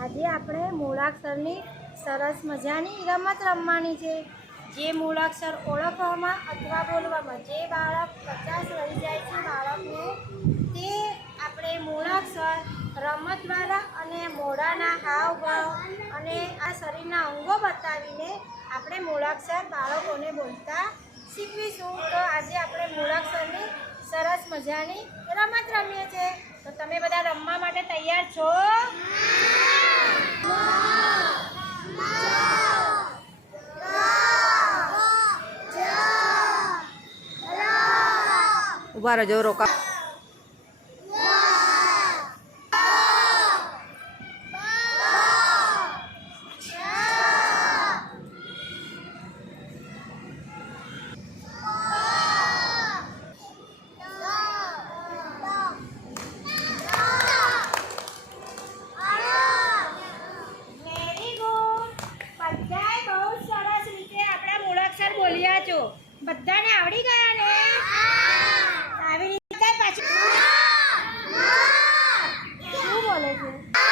આજે આપણે મૂળાક્ષરની સરસ મજાની રમત રમવાની છે. જે મૂળાક્ષર ઓળખવામાં અથવા બોલવામાં જે બાળક કચાશ રહી જાય છે બાળકને, તે આપણે મૂળાક્ષર રમત દ્વારા અને મોઢાના હાવભાવ અને આ શરીરના અંગો બતાવીને આપણે મૂળાક્ષર બાળકોને બોલતા શીખવીશું. તો આજે આપણે મૂળાક્ષરની સરસ મજાની રમત રમીએ છીએ. તો તમે બધા રમવા માટે તૈયાર છો? આપણા રહેજો બોલ્યા છો. બધાને આવડી ગયા ને? হয়েছে